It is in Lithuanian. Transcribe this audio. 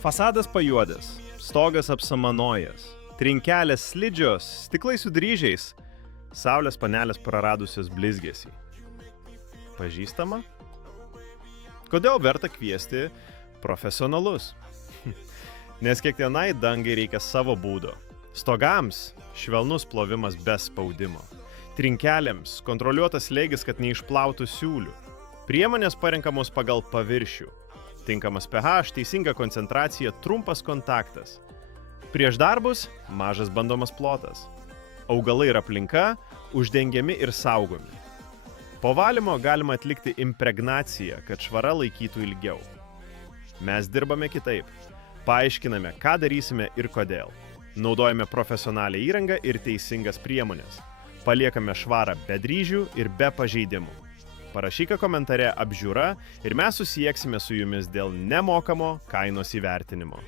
Fasadas pajuodęs, stogas apsamanojęs, trinkelės slidžios, stiklai su dryžiais, saulės panelės praradusios blizgesį. Pažįstama? Kodėl verta kviesti profesionalus? Nes kiekvienai dangai reikia savo būdo. Stogams švelnus plovimas be spaudimo. Trinkelėms kontroliuotas slėgis, kad neišplautų siūlių. Priemonės parenkamos pagal paviršių. Tinkamas pH, teisinga koncentracija, trumpas kontaktas. Prieš darbus mažas bandomas plotas. Augalai ir aplinka uždengiami ir saugomi. Po valymo galima atlikti impregnaciją, kad švara laikytų ilgiau. Mes dirbame kitaip. Paaiškiname, ką darysime ir kodėl. Naudojame profesionalią įrangą ir teisingas priemonės. Paliekame švarą be dryžių ir be pažeidimų. Parašyk komentare apžiūra ir mes susieksime su jumis dėl nemokamo kainos įvertinimo.